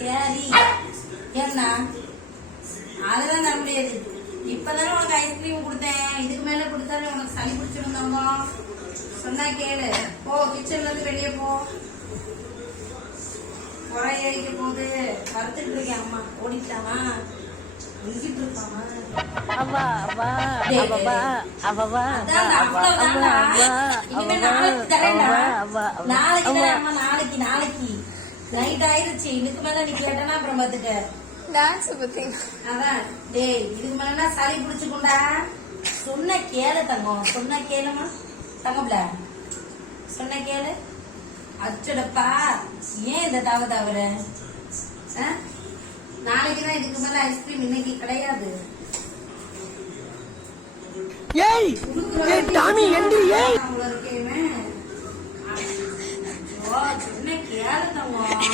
சரி என்ன அதெல்லாம் தர முடியாது. இப்பதானே உனக்கு ஐஸ்கிரீம் கொடுத்தேன், இதுக்கு மேல கொடுத்தாலும் உனக்கு சளி பிடிச்சிருந்தோங்க. சொன்னா கேளு, போ கிச்சன்ல இருந்து வெளியே போ. குறை ஏறிக்க போகுது, கருத்துட்டு இருக்கேன். அம்மா ஓடிட்டானா இங்கிட்டு இருக்காமா? நாளைக்கு நாளைக்கு நைட் ஆயிருச்சு. இதுக்கு மேல நீ கேட்டனா அப்புறம் பாத்துக்க டான்ஸ் பத்தி. அதான் டேய், இதுக்கு மேல சளி பிடிச்சுக்கொண்டா. சொன்ன கேளு தங்கம், சொன்ன கேளுமா தங்கம்ல, சொன்ன கேளு. அச்சடப்பா, ஏன் இந்த தவற? நாளைக்குதான் இதுக்கு மேல ஐஸ்கிரீம், இன்னைக்கு கிடையாது. சொன்ன கேளு தங்கம்.